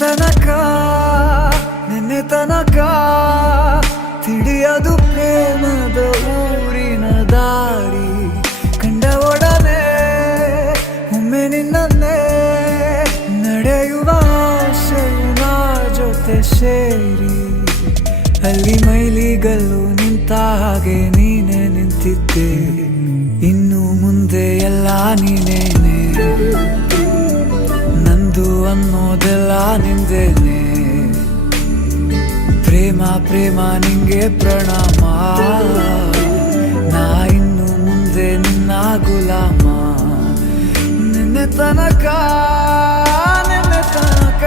ತನಕ ನಿನ್ನೆ ತನಕ ತಿಳಿಯದು ಪ್ರೇಮದ ಊರಿನ ದಾರಿ ಕಂಡ ಒಡನೆ ಒಮ್ಮೆ ನಿನ್ನೇ ನಡೆಯುವ ಆಸೆಯ ಜೊತೆ ಸೇರಿ ಅಲ್ಲಿ ಮೈಲಿಗಲ್ಲು ನಿಂತ ಹಾಗೆ ನೀನೆ ನಿಂತಿದ್ದೆ ಇನ್ನು ಮುಂದೆ ಎಲ್ಲ ನೀನೇನೆ ನಂದು ಅನ್ನೋದೆಲ್ಲ ನಿಂದೇನೆ ಪ್ರೇಮ ಪ್ರೇಮ ನಿಂಗೆ ಪ್ರಣಾಮ ನಾ ಇನ್ನು ಮುಂದೆ ನಿನ್ನ ಗುಲಾಮ ನಿನ್ನೆ ತನಕ ನಿನ್ನೆ ತನಕ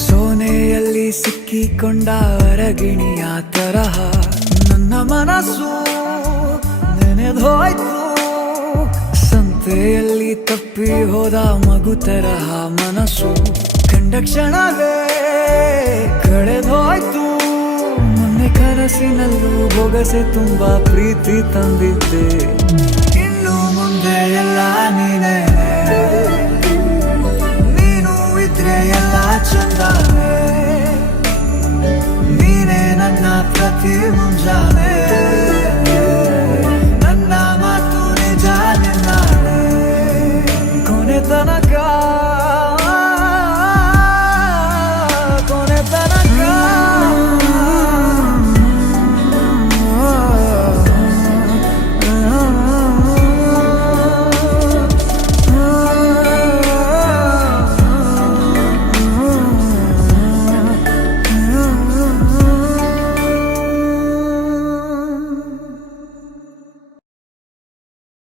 ಸೋನೆಯಲ್ಲಿ ಸಿಕ್ಕಿಕೊಂಡ ಅರಗಿಣಿಯ ತರಹ ನನ್ನ ಮನಸ್ಸು ನೆನೆದೋಯ್ತು ಸಂತೆಯಲ್ಲಿ ತಪ್ಪಿ ಹೋದ ಮಗು ತರಹ ಮನಸ್ಸು ಕಂಡ ಕ್ಷಣವೇ ಕಳೆದೋಯ್ತು ಮೊನ್ನೆ ಕನಸಿನಲ್ಲೂ ಬೊಗಸೆ ತುಂಬಾ ಪ್ರೀತಿ ತಂದಿದ್ದೆ ಇನ್ನು ಮುಂದೆ ಎಲ್ಲ ನೀನೇ ಎಲ್ಲ ಚಂದಾನೆ ನೀನೇ ನನ್ನ ಪ್ರತಿ ಮುಂಜಾನೆ